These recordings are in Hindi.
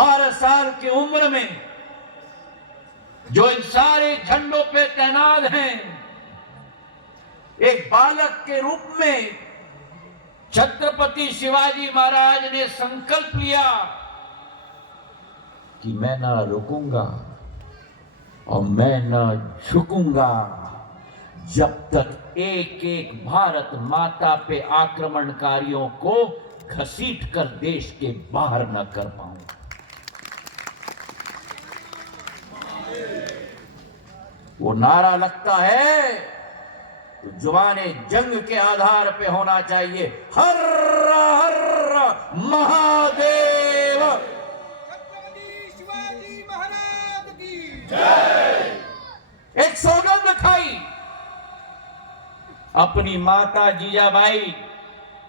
12 साल की उम्र में जो इन सारे झंडों पे तैनात हैं, एक बालक के रूप में छत्रपति शिवाजी महाराज ने संकल्प लिया कि मैं ना रुकूंगा और मैं ना झुकूंगा जब तक एक एक भारत माता पे आक्रमणकारियों को घसीट कर देश के बाहर न कर पाऊं। वो नारा लगता है तो जुबाने जंग के आधार पे होना चाहिए, हर हर महादेव, छत्रपति शिवाजी महाराज की जय। एक सौगंध खाई अपनी माता जीजाबाई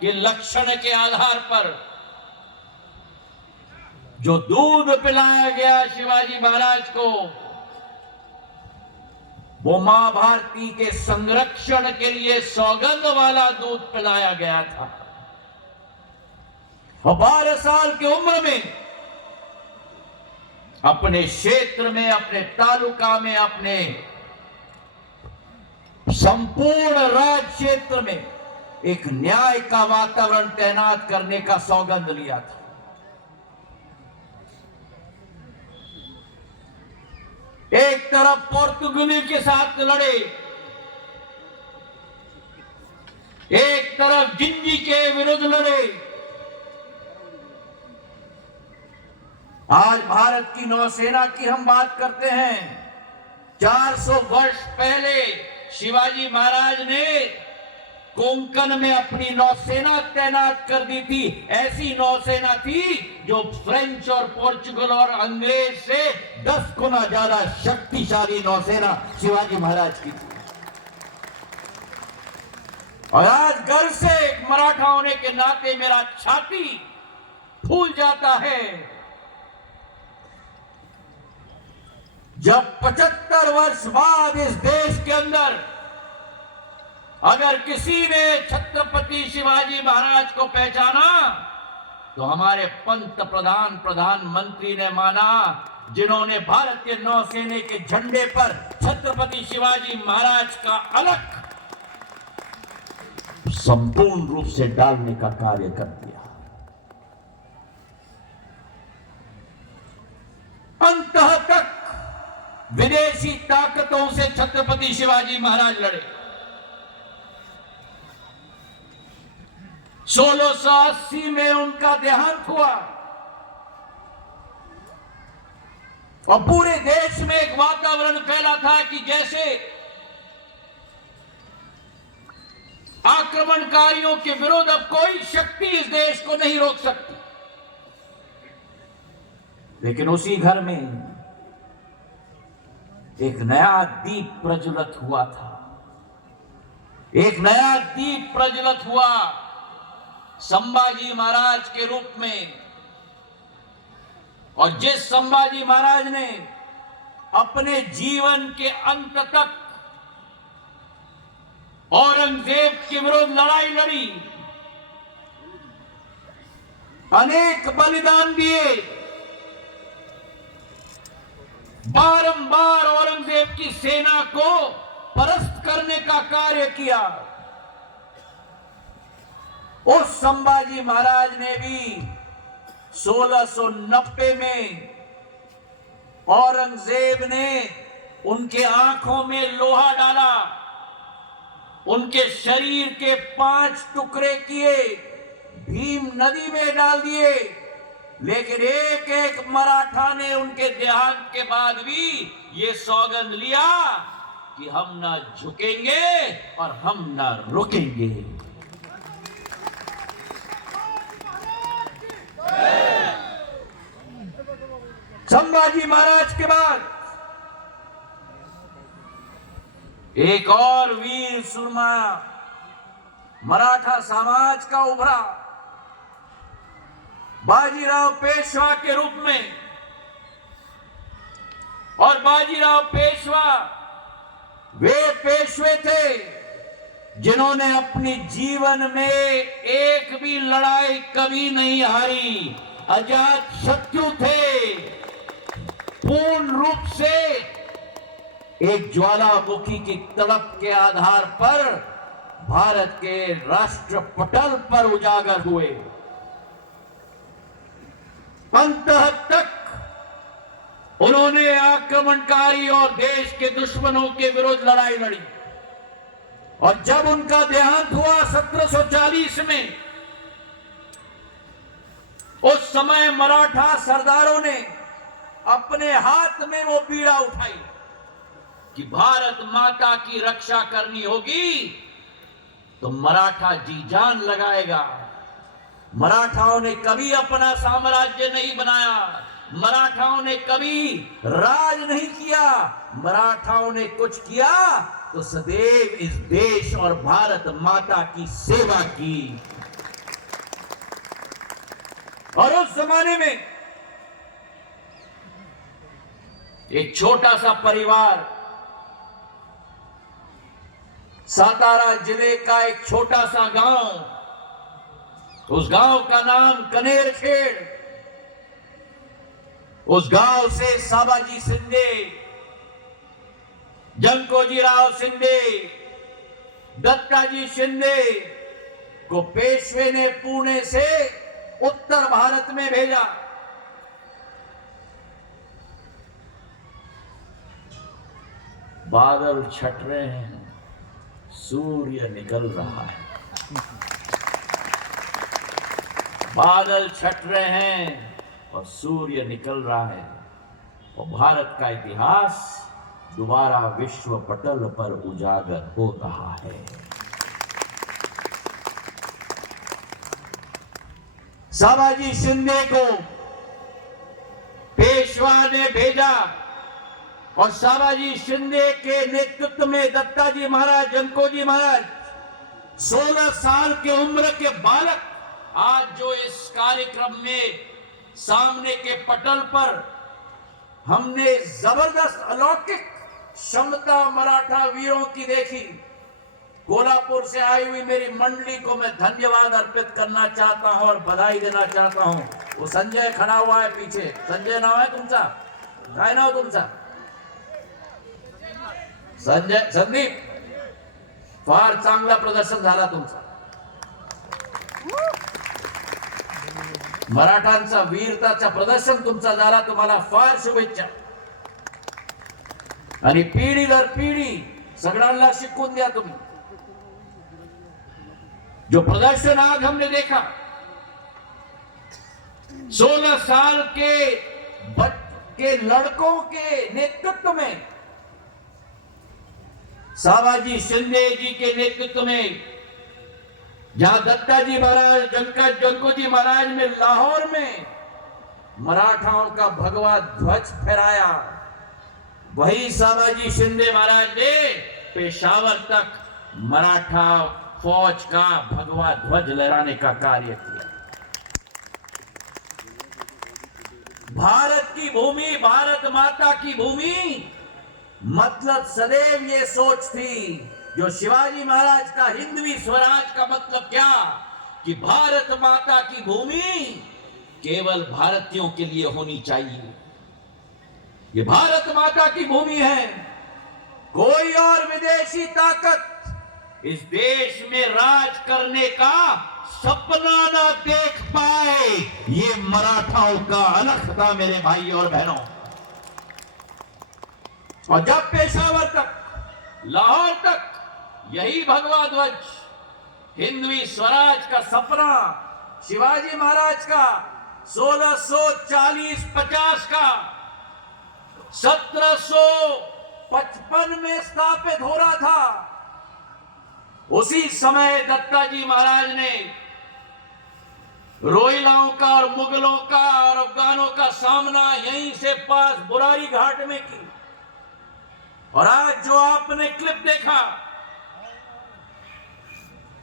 के लक्षण के आधार पर। जो दूध पिलाया गया शिवाजी महाराज को, वो मां भारती के संरक्षण के लिए सौगंध वाला दूध पिलाया गया था। और 12 साल की उम्र में अपने क्षेत्र में, अपने तालुका में, अपने संपूर्ण राज्य क्षेत्र में एक न्याय का वातावरण तैनात करने का सौगंध लिया था। एक तरफ पोर्तुगली के साथ लड़े, एक तरफ जिंजी के विरुद्ध लड़े। आज भारत की नौसेना की हम बात करते हैं। 400 वर्ष पहले शिवाजी महाराज ने कोंकण में अपनी नौसेना तैनात कर दी थी। ऐसी नौसेना थी जो फ्रेंच और पोर्चुगल और अंग्रेज से 10 गुना ज्यादा शक्तिशाली नौसेना शिवाजी महाराज की थी। और आज गर्व से एक मराठा होने के नाते मेरा छाती फूल जाता है जब 75 वर्ष बाद इस देश के अंदर अगर किसी ने छत्रपति शिवाजी महाराज को पहचाना तो हमारे पंत प्रधान, प्रधानमंत्री ने माना, जिन्होंने भारतीय नौसेना के झंडे पर छत्रपति शिवाजी महाराज का अलग संपूर्ण रूप से डालने का कार्य कर दिया। अंतः तक विदेशी ताकतों से छत्रपति शिवाजी महाराज लड़े। 1680 में उनका देहांत हुआ और पूरे देश में एक वातावरण फैला था कि जैसे आक्रमणकारियों के विरुद्ध अब कोई शक्ति इस देश को नहीं रोक सकती। लेकिन उसी घर में एक नया दीप प्रज्वलित हुआ था। एक नया दीप प्रज्वलित हुआ संभाजी महाराज के रूप में। और जिस संभाजी महाराज ने अपने जीवन के अंत तक औरंगजेब के विरुद्ध लड़ाई लड़ी, अनेक बलिदान दिए, बारंबार औरंगजेब की सेना को परास्त करने का कार्य किया, उस संभाजी महाराज ने भी 1690 में औरंगजेब ने उनके आंखों में लोहा डाला, उनके शरीर के 5 टुकड़े किए, भीम नदी में डाल दिए। लेकिन एक एक मराठा ने उनके देहांत के बाद भी ये सौगंध लिया कि हम ना झुकेंगे और हम ना रुकेंगे। संभाजी महाराज के बाद एक और वीर सुरमा मराठा समाज का उभरा, बाजीराव पेशवा के रूप में। और बाजीराव पेशवा वे पेशवे थे जिन्होंने अपने जीवन में एक भी लड़ाई कभी नहीं हारी। अजात शत्रु थे, पूर्ण रूप से एक ज्वालामुखी की तड़प के आधार पर भारत के राष्ट्र पटल पर उजागर हुए। अंतः तक उन्होंने आक्रमणकारी और देश के दुश्मनों के विरुद्ध लड़ाई लड़ी और जब उनका देहांत हुआ 1740 में, उस समय मराठा सरदारों ने अपने हाथ में वो बीड़ा उठाई कि भारत माता की रक्षा करनी होगी तो मराठा जी जान लगाएगा। मराठाओं ने कभी अपना साम्राज्य नहीं बनाया, मराठाओं ने कभी राज नहीं किया, मराठाओं ने कुछ किया तो सदैव इस देश और भारत माता की सेवा की। और उस जमाने में एक छोटा सा परिवार, सातारा जिले का एक छोटा सा गांव, उस गांव का नाम कनेरखेड़। उस गांव से साबाजी शिंदे, जंकोजीराव शिंदे, दत्ताजी शिंदे को पेशवे ने पुणे से उत्तर भारत में भेजा। बादल छट रहे हैं, सूर्य निकल रहा है। बादल छट रहे हैं और सूर्य निकल रहा है और भारत का इतिहास दोबारा विश्व पटल पर उजागर हो रहा है। साबाजी शिंदे को पेशवा ने भेजा और साबाजी शिंदे के नेतृत्व में दत्ताजी महाराज, जंकोजी महाराज, 16 साल की उम्र के बालक आज जो इस कार्यक्रम में सामने के पटल पर हमने जबरदस्त अलौकिक क्षमता मराठा वीरों की देखी। कोल्हापुर से आई हुई मेरी मंडली को मैं धन्यवाद अर्पित करना चाहता हूं और बधाई देना चाहता हूं। वो संजय खड़ा हुआ है पीछे, संजय नाव है तुमचा? काय नाव तुमचा? संजय, संदीप, फार चांगला प्रदर्शन झाला तुमचा। मराठांचा वीरताचा प्रदर्शन तुमचा झाला, तुम्हाला फार शुभेच्छा। आणि पिढी दर पिढी सगळ्यांना शिकवून द्या तुम्ही। जो प्रदर्शन आज हमने देखा, 16 साल के लड़कों के नेतृत्व में, साबाजी शिंदे जी के नेतृत्व में, जहां दत्ताजी महाराज, जंकोजी महाराज ने लाहौर में मराठाओं का भगवा ध्वज फहराया, वही साबाजी शिंदे महाराज ने पेशावर तक मराठा फौज का भगवा ध्वज लहराने का कार्य किया। भारत की भूमि, भारत माता की भूमि, मतलब सदैव ये सोच थी जो शिवाजी महाराज का हिंदवी स्वराज का मतलब क्या, कि भारत माता की भूमि केवल भारतीयों के लिए होनी चाहिए। ये भारत माता की भूमि है, कोई और विदेशी ताकत इस देश में राज करने का सपना ना देख पाए। ये मराठाओं का अलख था मेरे भाई और बहनों। और जब पेशावर तक, लाहौर तक यही भगवा ध्वज, हिंदवी स्वराज का सपना शिवाजी महाराज का 1640-50 का 1755 में स्थापित हो रहा था, उसी समय दत्ताजी महाराज ने रोहिलाओं का और मुगलों का और अफगानों का सामना यहीं से पास बुरारी घाट में की। और आज जो आपने क्लिप देखा,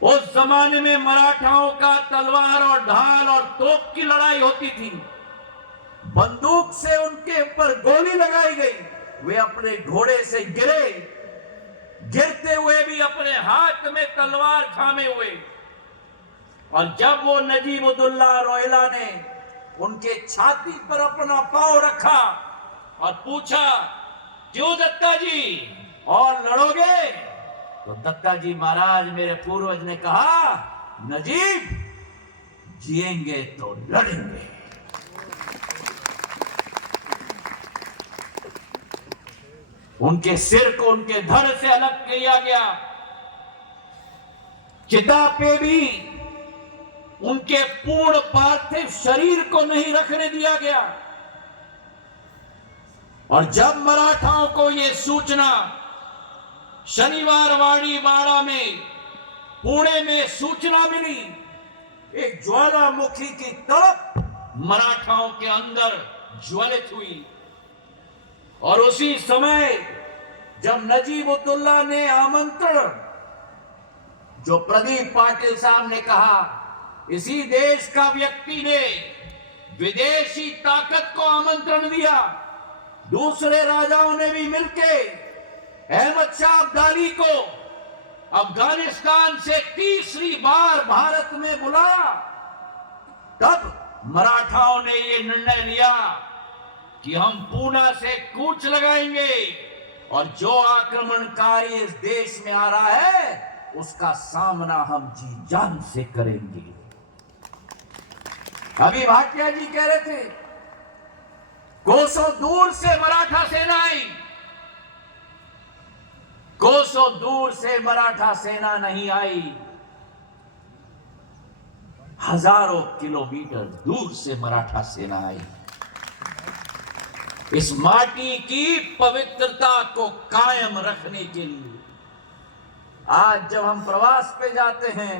उस जमाने में मराठाओं का तलवार और ढाल और तोप की लड़ाई होती थी, बंदूक से उनके ऊपर गोली लगाई गई, वे अपने घोड़े से गिरे, गिरते हुए भी अपने हाथ में तलवार थामे हुए। और जब वो नजीब-उद-दौला रोहिला ने उनके छाती पर अपना पांव रखा और पूछा, क्यों दत्ता जी, और लड़ोगे? तो दत्ता जी महाराज मेरे पूर्वज ने कहा, नजीब, जिएंगे तो लड़ेंगे। उनके सिर को उनके धड़ से अलग किया गया। चिता पे भी उनके पूर्ण पार्थिव शरीर को नहीं रखने दिया गया। और जब मराठाओं को यह सूचना शनिवार वाड़ी बाड़ा में, पुणे में सूचना मिली, एक ज्वालामुखी की तड़प मराठाओं के अंदर ज्वलित हुई। और उसी समय जब नजीब-उद-दौला ने आमंत्रण, जो प्रदीप पाटिल साहब ने कहा, इसी देश का व्यक्ति ने विदेशी ताकत को आमंत्रण दिया, दूसरे राजाओं ने भी मिलकर अहमद शाह अब्दाली को अफगानिस्तान से तीसरी बार भारत में बुलाया। तब मराठाओं ने यह निर्णय लिया कि हम पूना से कूच लगाएंगे और जो आक्रमणकारी इस देश में आ रहा है उसका सामना हम जी जान से करेंगे। अभी भाटिया जी कह रहे थे, कोसों दूर से मराठा सेना आई। कोसों दूर से मराठा सेना नहीं आई, हजारों किलोमीटर दूर से मराठा सेना आई। इस माटी की पवित्रता को कायम रखने के लिए आज जब हम प्रवास पे जाते हैं,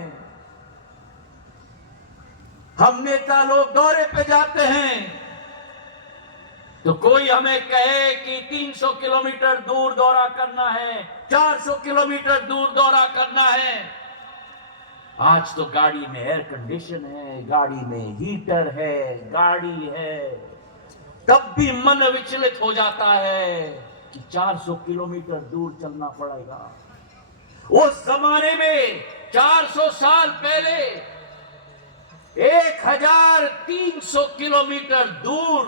हम नेता लोग दौरे पे जाते हैं, तो कोई हमें कहे कि 300 किलोमीटर दूर दौरा करना है, 400 किलोमीटर दूर दौरा करना है। आज तो गाड़ी में एयर कंडीशन है, गाड़ी में हीटर है, गाड़ी है, तब भी मन विचलित हो जाता है कि 400 किलोमीटर दूर चलना पड़ेगा। उस जमाने में 400 साल पहले 1300 किलोमीटर दूर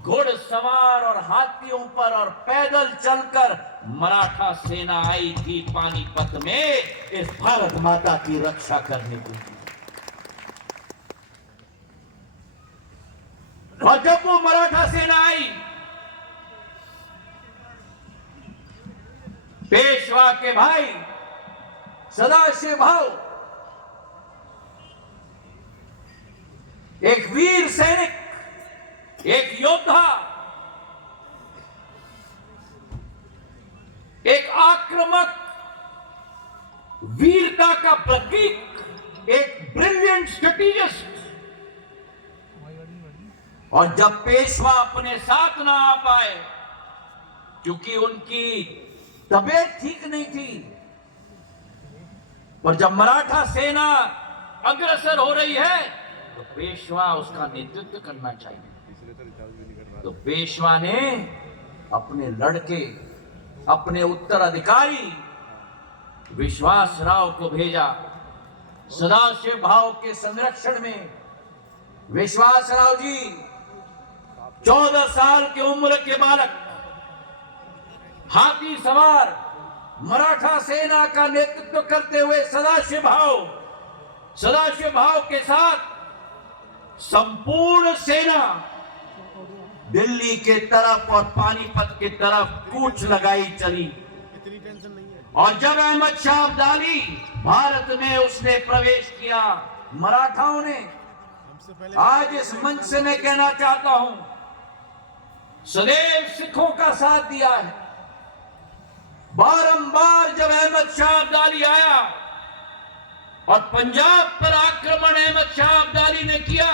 घुड़सवार और हाथियों पर और पैदल चलकर मराठा सेना आई थी पानीपत में इस भारत माता की रक्षा करने के लिए। और जब वो मराठा सेना आई, पेशवा के भाई सदाशिव भाऊ, एक वीर सैनिक, एक योद्धा, एक आक्रामक वीरता का प्रतीक, एक ब्रिलियंट स्ट्रेटेजिस्ट। और जब पेशवा अपने साथ ना आ पाए क्योंकि उनकी तबीयत ठीक नहीं थी, पर जब मराठा सेना अग्रसर हो रही है तो पेशवा उसका नेतृत्व करना चाहिए। तो पेशवा ने अपने लड़के, अपने उत्तराधिकारी विश्वास राव को भेजा। सदाशिव भाव के संरक्षण में विश्वास राव जी 14 साल की उम्र के बालक, हाथी सवार, मराठा सेना का नेतृत्व करते हुए सदाशिव भाव के साथ संपूर्ण सेना दिल्ली के तरफ और पानीपत के तरफ कूच लगाई चली। और जब अहमद शाह अब्दाली भारत में उसने प्रवेश किया, मराठाओं ने, आज इस मंच से मैं कहना चाहता हूं, सदैव सिखों का साथ दिया है। बारंबार जब अहमद शाह अब्दाली आया और पंजाब पर आक्रमण अहमद शाह अब्दाली ने किया,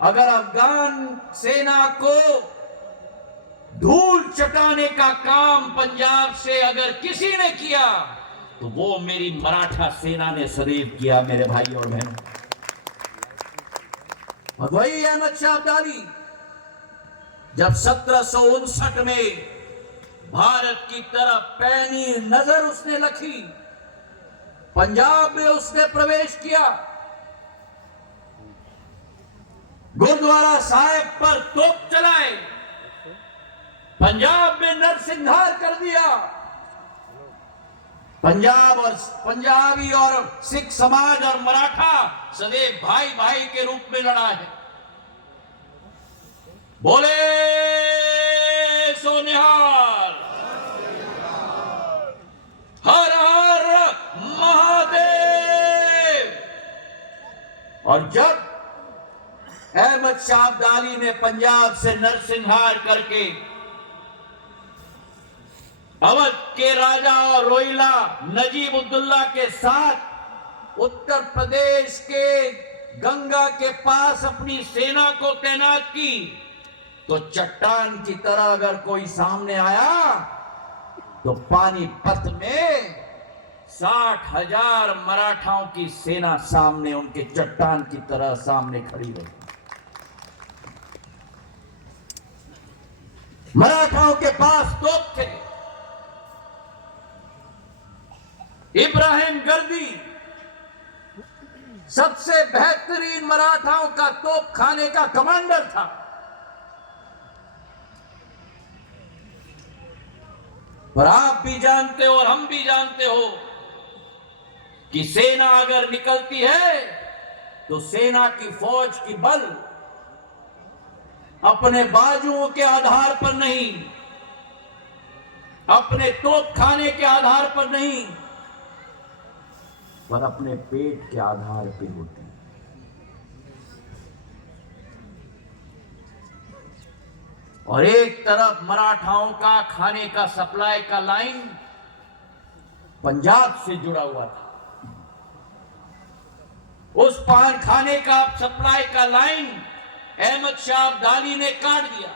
अगर अफगान सेना को धूल चटाने का काम पंजाब से अगर किसी ने किया तो वो मेरी मराठा सेना ने सदैव किया, मेरे भाई और बहनों। और वही अहमद शाह अब्दाली जब 1759 में भारत की तरफ पैनी नजर उसने रखी, पंजाब में उसने प्रवेश किया, गुरुद्वारा साहिब पर तोप चलाए, पंजाब में नरसंहार कर दिया। पंजाबी और सिख समाज और मराठा सदैव भाई भाई के रूप में लड़ा है। बोले सोनिहाल, हर हर महादेव। और जब अहमद शाह अब्दाली ने पंजाब से नरसंहार करके अवध के राजा और रोहिला नजीब उद्दौला के साथ उत्तर प्रदेश के गंगा के पास अपनी सेना को तैनात की, तो चट्टान की तरह अगर कोई सामने आया तो पानीपत में 60,000 मराठाओं की सेना सामने, उनके चट्टान की तरह सामने खड़ी रही। मराठाओं के पास तोप थे। इब्राहिम गर्दी सबसे बेहतरीन मराठाओं का तोप खाने का कमांडर था। और आप भी जानते हो और हम भी जानते हो कि सेना अगर निकलती है तो सेना की फौज की बल अपने बाजुओं के आधार पर नहीं, अपने तोप खाने के आधार पर नहीं, पर अपने पेट के आधार पे होती है। और एक तरफ मराठाओं का खाने का सप्लाई का लाइन पंजाब से जुड़ा हुआ था, उस पान खाने का सप्लाई का लाइन अहमद शाह अब्दाली ने काट दिया।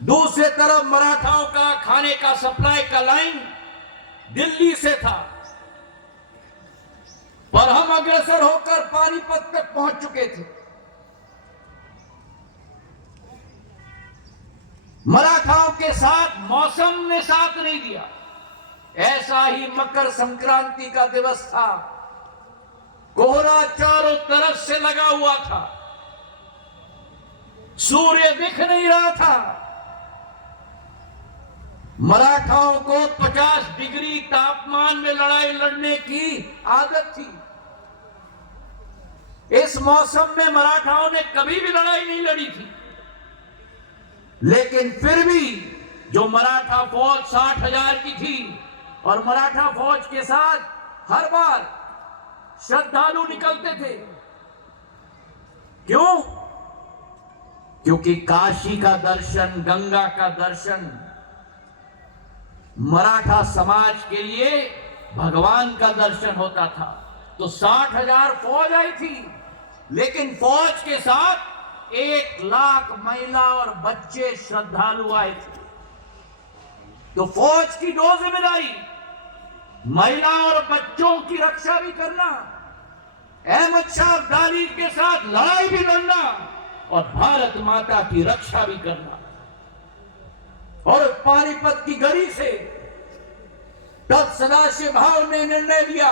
दूसरे तरफ मराठाओं का खाने का सप्लाई का लाइन दिल्ली से था, पर हम अग्रसर होकर पानीपत तक पहुंच चुके थे। मराठाओं के साथ मौसम ने साथ नहीं दिया। ऐसा ही मकर संक्रांति का दिवस था, कोहरा चारों तरफ से लगा हुआ था, सूर्य दिख नहीं रहा था। मराठाओं को 50 डिग्री तापमान में लड़ाई लड़ने की आदत थी। इस मौसम में मराठाओं ने कभी भी लड़ाई नहीं लड़ी थी, लेकिन फिर भी जो मराठा फौज 60,000 की थी और मराठा फौज के साथ हर बार श्रद्धालु निकलते थे। क्यों? क्योंकि काशी का दर्शन, गंगा का दर्शन मराठा समाज के लिए भगवान का दर्शन होता था। तो 60,000 फौज आई थी, लेकिन फौज के साथ 1 लाख महिला और बच्चे श्रद्धालु आए थे। तो फौज की 2 जिम्मेदारी, महिला और बच्चों की रक्षा भी करना, अहमद शाह अब्दाली के साथ लड़ाई भी लड़ना और भारत माता की रक्षा भी करना। और पानीपत की गढ़ी से तब सदाशिव भाव ने निर्णय लिया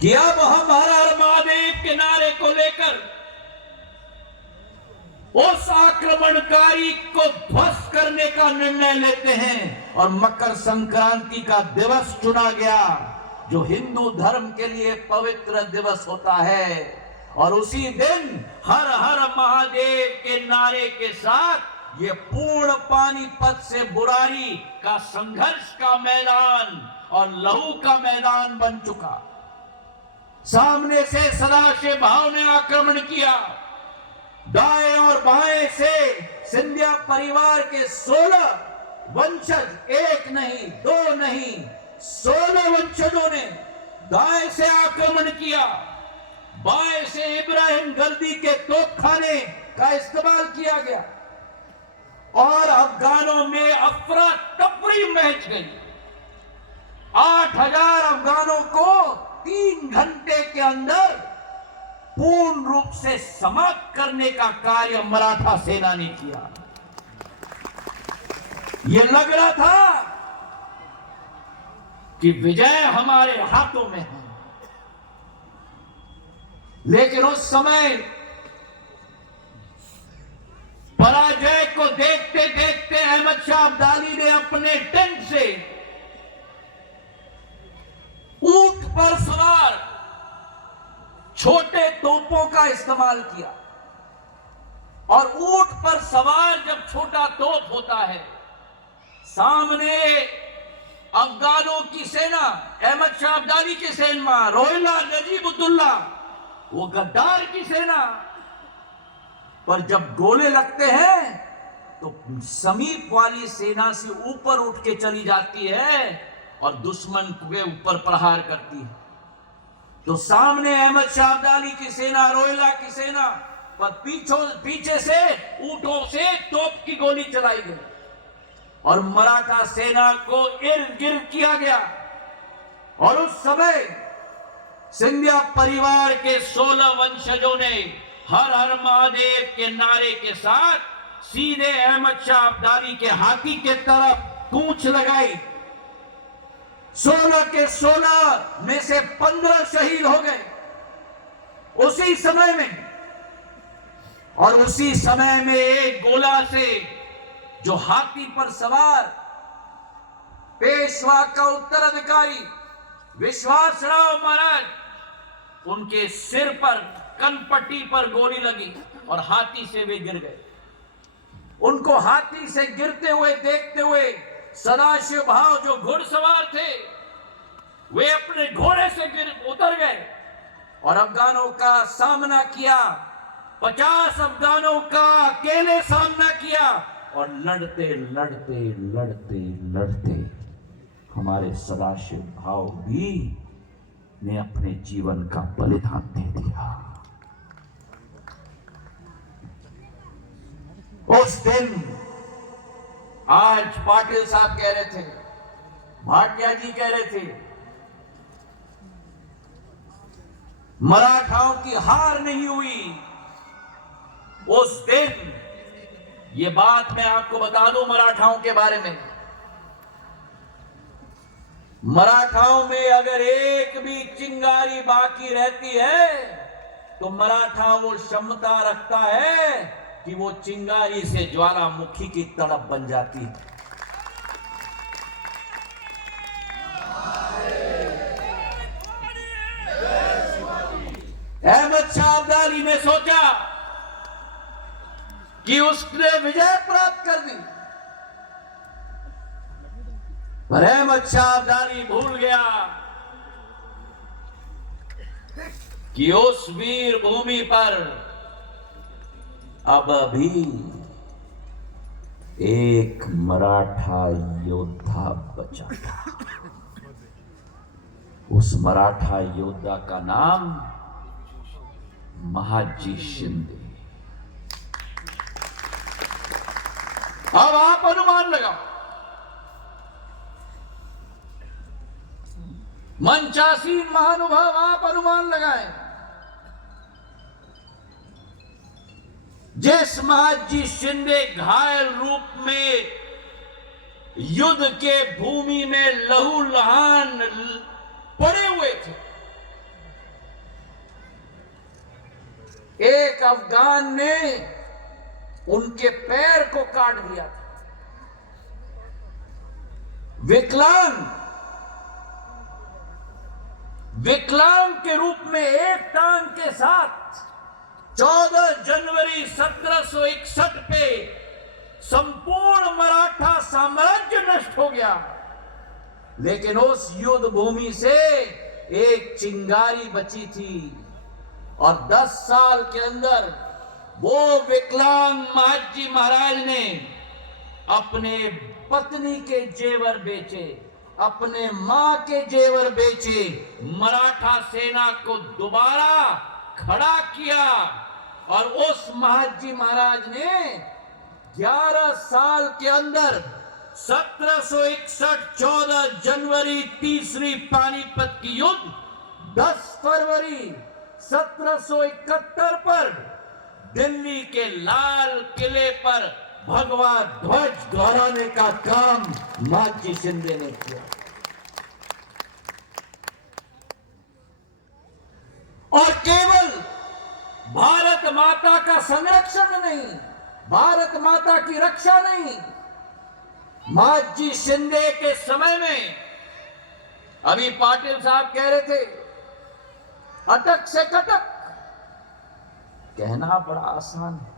कि अब हम हर हर महादेव के नारे को लेकर उस आक्रमणकारी को ध्वस्त करने का निर्णय लेते हैं। और मकर संक्रांति का दिवस चुना गया, जो हिंदू धर्म के लिए पवित्र दिवस होता है। और उसी दिन हर हर महादेव के नारे के साथ ये पूर्ण पानीपत से बुरारी का संघर्ष का मैदान और लहू का मैदान बन चुका। सामने से सदाशिव भाव ने आक्रमण किया, दाएं और बाएं से सिंधिया परिवार के 16 वंशज, 1 नहीं 2 नहीं 16 वंशजों ने दाएं से आक्रमण किया, बाएं से इब्राहिम गर्दी के तोपखाने का इस्तेमाल किया गया और अफगानों में अफरा तफरी मच गई। 8,000 अफगानों को 3 घंटे के अंदर पूर्ण रूप से समाप्त करने का कार्य मराठा सेना ने किया। यह लग रहा था कि विजय हमारे हाथों में है, लेकिन उस समय पराजय को देखते देखते अहमद शाह अब्दाली ने अपने टेंट से ऊंट पर सवार छोटे तोपों का इस्तेमाल किया। और ऊंट पर सवार जब छोटा तोप होता है, सामने अफगानों की सेना, अहमद शाह अब्दाली की सेना, रोहिल्ला नजीबुद्दौला, वो गद्दार की सेना पर जब गोले लगते हैं तो समीप वाली सेना से ऊपर उठ के चली जाती है और दुश्मन के ऊपर प्रहार करती है। तो सामने अहमद शाह अब्दाली की सेना, रोहिल्ला की सेना पर पीछे से ऊंटों से तोप की गोली चलाई गई और मराठा सेना को इर्द गिर्द किया गया। और उस समय सिंधिया परिवार के 16 वंशजों ने हर हर महादेव के नारे के साथ सीधे अहमद शाह अब्दाली के हाथी के तरफ कूच लगाई। 16 के 16 में से 15 शहीद हो गए उसी समय में। और उसी समय में एक गोला से जो हाथी पर सवार पेशवा का उत्तराधिकारी विश्वासराव महाराज, उनके सिर पर कनपट्टी पर गोली लगी और हाथी से वे गिर गए। उनको हाथी से गिरते हुए देखते हुए सदाशिव भाव जो घुड़सवार थे, वे अपने घोड़े से उतर गए और अफगानों का सामना किया। 50 अफगानों का अकेले सामना किया और लड़ते लड़ते लड़ते लड़ते हमारे सदाशिव भाव भी ने अपने जीवन का बलिदान दे दिया। उस दिन, आज पाटिल साहब कह रहे थे, भाटिया जी कह रहे थे, मराठाओं की हार नहीं हुई। उस दिन, ये बात मैं आपको बता दूं मराठाओं के बारे में, मराठाओं में अगर एक भी चिंगारी बाकी रहती है तो मराठा वो क्षमता रखता है कि वो चिंगारी से ज्वालामुखी की तड़प बन जाती है। अहमद शाह अब्दाली ने सोचा कि उसने विजय प्राप्त कर दी, पर अहमद शाह अब्दाली भूल गया कि उस वीर भूमि पर अब भी एक मराठा योद्धा बचा था। उस मराठा योद्धा का नाम महाजी शिंदे। अब आप अनुमान लगाओ, मंचासीन महानुभाव, आप अनुमान लगाएं, जिस महाजी शिंदे घायल रूप में युद्ध के भूमि में लहूलुहान पड़े हुए थे, एक अफगान ने उनके पैर को काट दिया था। विकलांग के रूप में एक टांग के साथ 14 जनवरी 1761 पे संपूर्ण मराठा साम्राज्य नष्ट हो गया। लेकिन उस युद्ध भूमि से एक चिंगारी बची थी और 10 साल के अंदर वो विकलांग महाजी महाराज ने अपने पत्नी के जेवर बेचे, अपने मां के जेवर बेचे, मराठा सेना को दोबारा खड़ा किया और उस महाजी महाराज ने 11 साल के अंदर 1761 14 जनवरी तीसरी पानीपत की युद्ध, 10 फरवरी 1771 पर दिल्ली के लाल किले पर भगवा ध्वज दोहराने का काम महाजी शिंदे ने किया। और केवल भारत माता का संरक्षण नहीं, भारत माता की रक्षा नहीं। माजी शिंदे के समय में, अभी पाटिल साहब कह रहे थे, अटक से कटक। कहना बड़ा आसान है,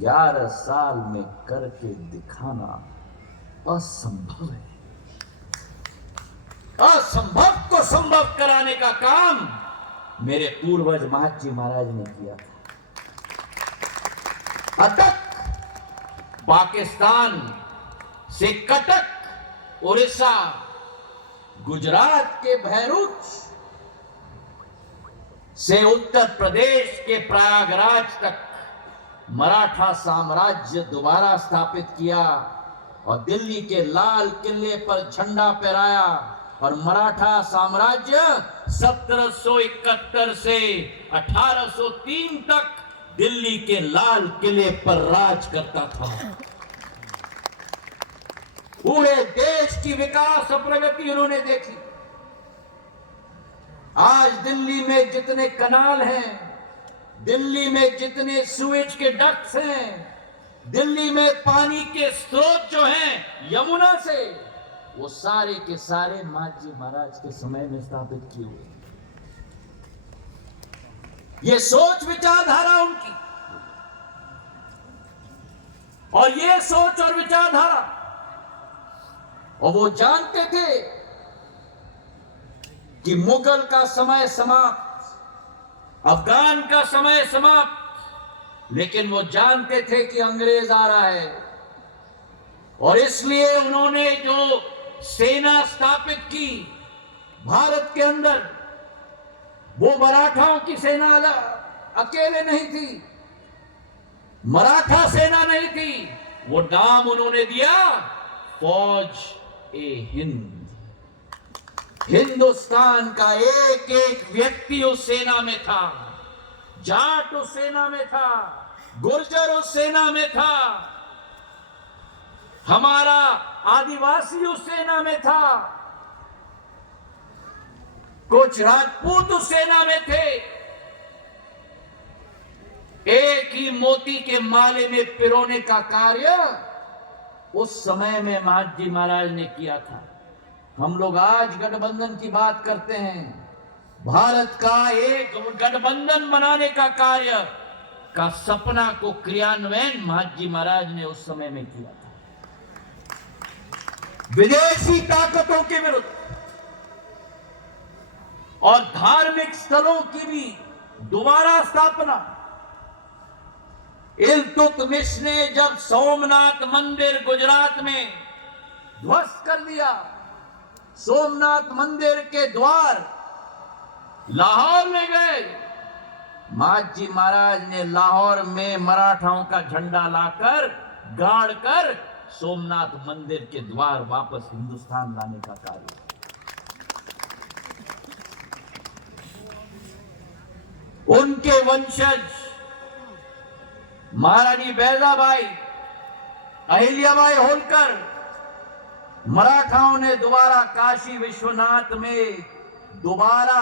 11 साल में करके दिखाना असंभव है। असंभव को संभव कराने का काम मेरे पूर्वज महाजी महाराज ने किया था। अटक पाकिस्तान से कटक उड़ीसा, गुजरात के भरूच से उत्तर प्रदेश के प्रयागराज तक मराठा साम्राज्य दोबारा स्थापित किया और दिल्ली के लाल किले पर झंडा फहराया। और मराठा साम्राज्य 1771 से 1803 तक दिल्ली के लाल किले पर राज करता था। पूरे देश की विकास और प्रगति उन्होंने देखी। आज दिल्ली में जितने कनाल हैं, दिल्ली में जितने सुएज के डक्ट्स हैं, दिल्ली में पानी के स्रोत जो हैं यमुना से, वो सारे के सारे महाजी महाराज के समय में स्थापित किए हुए। ये सोच विचारधारा उनकी, और ये सोच और विचारधारा, और वो जानते थे कि मुगल का समय समाप्त, अफगान का समय समाप्त, लेकिन वो जानते थे कि अंग्रेज आ रहा है। और इसलिए उन्होंने जो सेना स्थापित की भारत के अंदर, वो मराठाओं की सेना अकेले नहीं थी, मराठा सेना नहीं थी। वो नाम उन्होंने दिया फौज ए हिंद। हिंदुस्तान का एक एक व्यक्ति उस सेना में था। जाट उस सेना में था, गुर्जर उस सेना में था, हमारा आदिवासी उस सेना में था, कुछ राजपूत उस सेना में थे। एक ही मोती के माले में पिरोने का कार्य उस समय में महाजी महाराज ने किया था। हम लोग आज गठबंधन की बात करते हैं, भारत का एक गठबंधन बनाने का कार्य का सपना को क्रियान्वयन महाजी महाराज ने उस समय में किया था। विदेशी ताकतों के विरुद्ध और धार्मिक स्थलों की भी दोबारा स्थापना। इल्तुतमिश ने जब सोमनाथ मंदिर गुजरात में ध्वस्त कर दिया, सोमनाथ मंदिर के द्वार लाहौर में गए, महाजी महाराज ने लाहौर में मराठाओं का झंडा लाकर गाड़ कर सोमनाथ मंदिर के द्वार वापस हिंदुस्तान लाने का कार्य। उनके वंशज महारानी बैजाबाई, अहिल्याबाई होलकर, मराठाओं ने दोबारा काशी विश्वनाथ में दोबारा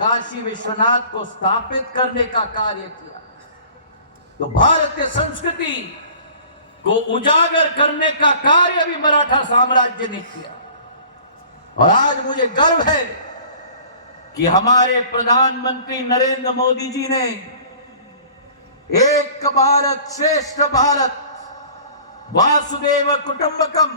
काशी विश्वनाथ को स्थापित करने का कार्य किया। तो भारतीय संस्कृति को उजागर करने का कार्य भी मराठा साम्राज्य ने किया। और आज मुझे गर्व है कि हमारे प्रधानमंत्री नरेंद्र मोदी जी ने एक भारत श्रेष्ठ भारत, वासुदेव कुटुंबकम